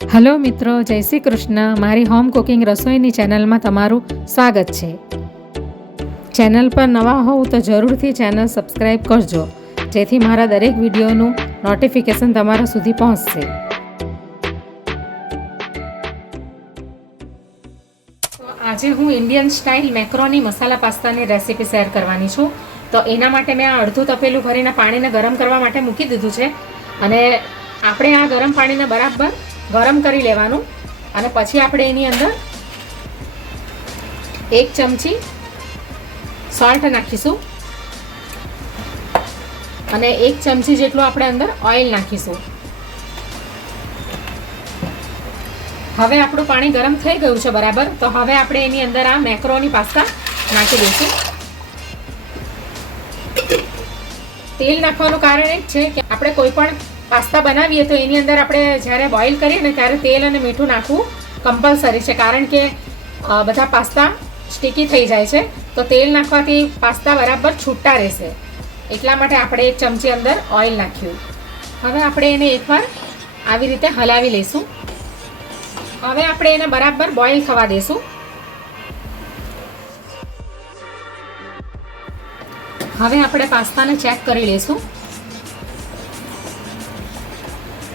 Hello મિત્રો, જય શ્રી કૃષ્ણ. મારી હોમ કુકિંગ રસોઈની ચેનલમાં તમારું સ્વાગત છે. ચેનલ પર નવા હોવ તો જરૂરથી ચેનલ સબસ્ક્રાઈબ કરજો, જેથી મારા દરેક વિડીયોનું નોટિફિકેશન તમારા સુધી પહોંચશે. તો આજે હું ઇન્ડિયન સ્ટાઇલ મેક્રોની મસાલા પાસ્તાની રેસીપી શેર કરવાની છું. તો એના માટે મેં આ અડધું તપેલું ભરીને પાણીને ગરમ કરવા માટે મૂકી દીધું છે. અને આપણે આ ગરમ પાણીને બરાબર ગરમ કરી લેવાનું. અને પછી આપણે એની અંદર 1 ચમચી સોલ્ટ નાખીશું અને 1 ચમચી જેટલું આપણે અંદર ઓઇલ નાખીશું. હવે આપણું પાણી ગરમ થઈ ગયું છે બરાબર. તો હવે આપણે એની અંદર આ મેક્રોની પાસ્તા નાખી દઈશું. તેલ નાખવાનું કારણ એ જ છે કે આપણે કોઈ પણ પાસ્તા બનાવીએ તો એની અંદર આપણે જ્યારે બોઇલ કરીએ ને ત્યારે તેલ અને મીઠું નાખવું કમ્પલસરી છે, કારણ કે બધા પાસ્તા સ્ટીકી થઈ જાય છે. તો તેલ નાખવાથી પાસ્તા બરાબર છૂટા રહેશે, એટલા માટે આપણે 1 ચમચી અંદર ઓઇલ નાખ્યું. હવે આપણે એને એકવાર આવી રીતે હલાવી લઈશું. હવે આપણે એને બરાબર બોઇલ થવા દઈશું. હવે આપણે પાસ્તાને ચેક કરી લઈશું.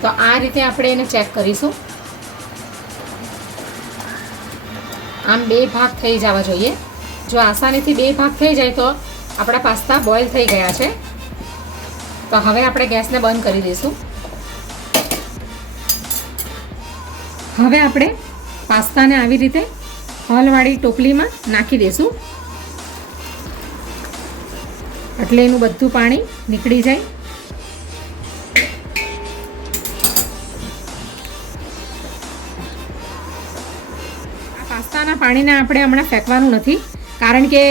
તો આ રીતે આપણે એને ચેક કરીશું. આમ 2 ભાગ થઈ જવા જોઈએ. જો આસાનીથી 2 ભાગ થઈ જાય તો આપણા પાસ્તા બોઇલ થઈ ગયા છે. તો હવે આપણે ગેસને બંધ કરી દઈશું. હવે આપણે પાસ્તાને આવી રીતે હોલવાળી ટોપલીમાં નાખી દઈશું, એટલે એનું બધું પાણી નીકળી જાય. પાસ્તાના પાણીને આપણે હમણાં ફેંકવાનું નથી, કારણ કે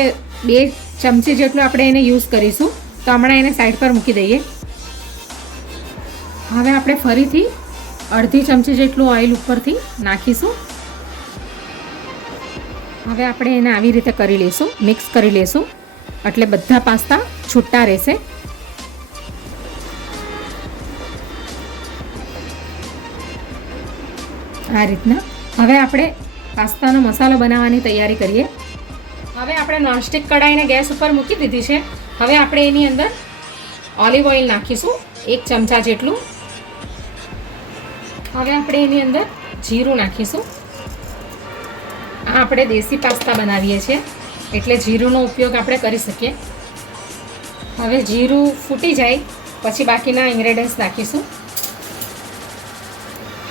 2 ચમચી જેટલું આપણે એને યુઝ કરીશું. તો હમણાં એને સાઈડ પર મૂકી દઈએ. હવે આપણે ફરીથી 1/2 ચમચી જેટલું ઓઇલ ઉપરથી નાખીશું. હવે આપણે એને આવી રીતે કરી લઈશું, મિક્સ કરી લઈશું, એટલે બધા પાસ્તા છૂટા રહેશે. આ રીતના હવે આપણે પાસ્તાનો મસાલો બનાવવાની તૈયારી કરીએ. હવે આપણે નોનસ્ટિક કઢાઈને ગેસ ઉપર મૂકી દીધી છે. હવે આપણે એની અંદર ઓલિવ ઓઇલ નાખીશું 1 ચમચા જેટલું. હવે આપણે એની અંદર જીરું નાખીશું. આ આપણે દેશી પાસ્તા બનાવીએ છીએ એટલે જીરુંનો ઉપયોગ આપણે કરી શકીએ. હવે જીરું ફૂટી જાય પછી બાકીના ઇન્ગ્રેડિયન્ટ્સ નાખીશું.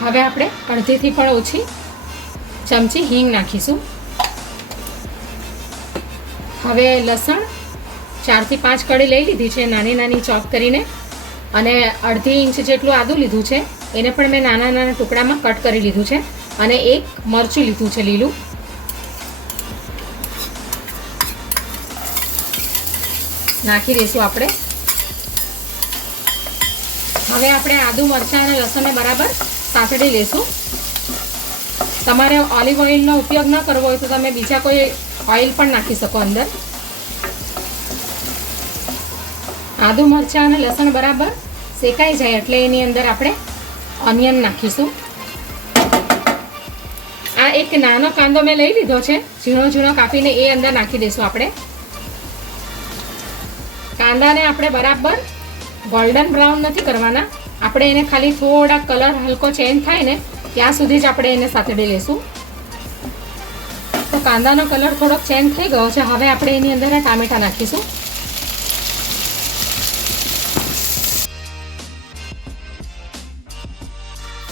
હવે આપણે અડધીથી પણ ઓછી ચમચી હિંગ નાખીશું. હવે લસણ 4 થી 5 કળી લઈ લીધી છે નાની નાની ચોપ કરીને, અને 1/2 ઇંચ જેટલું આદું લીધું છે, એને પણ મેં નાના નાના ટુકડામાં કટ કરી લીધું છે. અને 1 મરચું લીધું છે લીલું. નાખી દઈશું આપણે. હવે આપણે આદુ મરચાં અને લસણને બરાબર સાંતળી લઈશું. તમારે ઓલિવ ઓઇલનો ઉપયોગ ન કરવો હોય તો તમે બીજા કોઈ ઓઇલ પણ નાખી શકો અંદર. આદુ મરચાં અને લસણ બરાબર શેકાઈ જાય એટલે એની અંદર આપણે ઓનિયન નાખીશું. આ એક નાનો કાંદો મેં લઈ લીધો છે, ઝીણો ઝીણો કાપીને એ અંદર નાખી દઈશું આપણે. કાંદાને આપણે બરાબર ગોલ્ડન બ્રાઉન નથી કરવાના, આપણે એને ખાલી થોડા કલર હલકો ચેન્જ થાય ને ત્યાં સુધી જ આપણે એને સાતડી લઈશું. તો કાંદાનો કલર થોડોક ચેન્જ થઈ ગયો છે. હવે આપણે એની અંદર ટામેટા નાખીશું.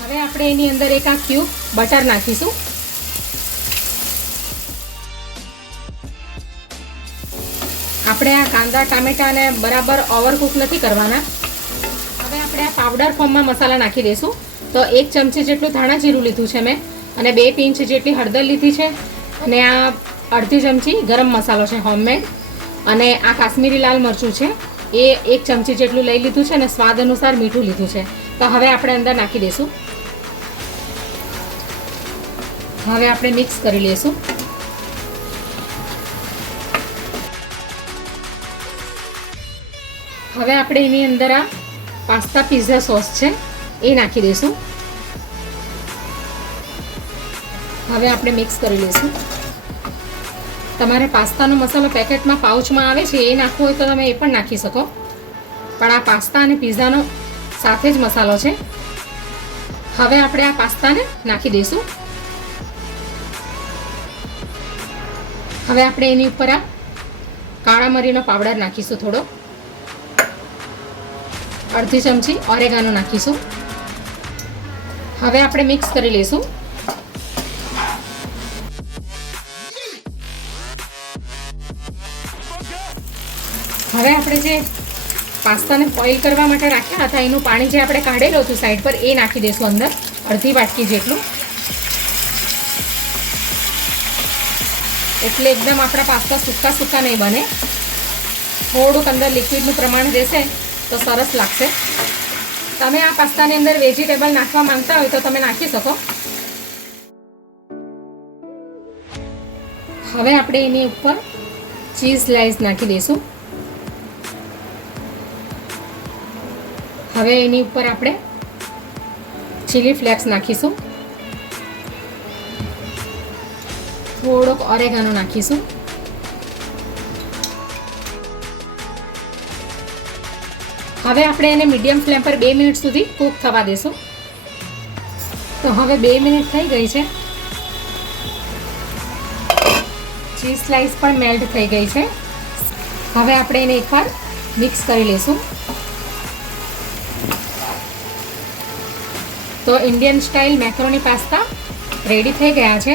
હવે આપણે એની અંદર 1 ક્યુબ બટર નાખીશું. આપણે આ કાંદા ટામેટાને બરાબર ઓવરકુક નથી કરવાના. હવે આપણે આ પાવડર ફોર્મમાં મસાલા નાખી દઈશું. તો 1 ચમચી જેટલું ધાણા જીરું લીધું છે મેં, અને 2 પિંચ જેટલી હળદર લીધી છે, અને આ 1/2 ચમચી ગરમ મસાલો છે હોમમેડ, અને આ કાશ્મીરી લાલ મરચું છે એ 1 ચમચી જેટલું લઈ લીધું છે, અને સ્વાદ અનુસાર મીઠું લીધું છે. તો હવે આપણે અંદર નાખી દઈશું. હવે આપણે મિક્સ કરી લઈશું. હવે આપણે એની અંદર આ પાસ્તા પિઝા સોસ છે એ નાખી દઈશું. હવે આપણે મિક્સ કરી લઈશું. તમારે પાસ્તાનો મસાલો પેકેટમાં પાઉચમાં આવે છે એ નાખવો હોય તો તમે એ પણ નાખી શકો, પણ આ પાસ્તા અને પિઝાનો સાથે જ મસાલો છે. હવે આપણે આ પાસ્તાને નાખી દઈશું. હવે આપણે એની ઉપર આ કાળા મરીનો પાવડર નાખીશું, થોડો અડધી ચમચી ઓરેગાનો નાખીશું. હવે આપણે મિક્સ કરી લઈશું. હવે આપણે જે પાસ્તાને બોઇલ કરવા માટે રાખ્યા હતા એનું પાણી જે આપણે કાઢેલું હતું સાઈડ પર એ નાખી દઈશું અંદર, અડધી વાટકી જેટલું. એટલે એકદમ આપણા પાસ્તા સૂકા સૂકા નહીં બને, થોડુંક અંદર લિક્વિડનું પ્રમાણ રહેશે તો સરસ લાગશે. તમે આ પાસ્તાની અંદર વેજીટેબલ નાખવા માંગતા હોય તો તમે નાખી શકો. હવે આપણે એની ઉપર ચીઝ સ્લાઈસ નાખી દઈશું. હવે એની ઉપર આપણે ચીલી ફ્લેક્સ નાખીશું, થોડોક ઓરેગાનો નાખીશું. હવે આપણે એને મીડિયમ ફ્લેમ પર 2 મિનિટ સુધી કૂક થવા દેશું. તો હવે 2 મિનિટ થઈ ગઈ છે. ચીઝ સ્લાઈસ પણ મેલ્ટ થઈ ગઈ છે. હવે આપણે એને એકવાર મિક્સ કરી લઈશું. તો Indian style macaroni pasta ready થઈ ગયા છે,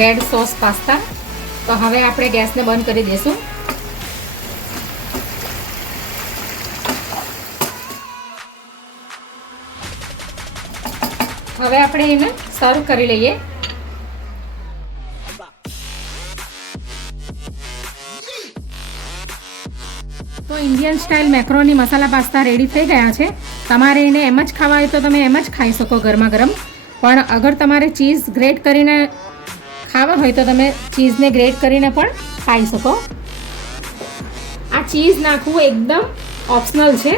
રેડ સોસ પાસ્તા. તો હવે આપણે ગેસને બંધ કરી દઈશું. હવે આપણે એને સર્વ કરી લઈએ. તો ઇન્ડિયન સ્ટાઇલ મેક્રોની મસાલા પાસ્તા રેડી થઈ ગયા છે. તમારે એને એમ જ ખાવા હોય તો તમે એમ જ ખાઈ શકો ગરમા ગરમ, પણ અગર તમારે ચીઝ ગ્રેટ કરીને ખાવા હોય તો તમે ચીઝને ગ્રેટ કરીને પણ ખાઈ શકો. આ ચીઝ નાખવું એકદમ ઓપ્શનલ છે.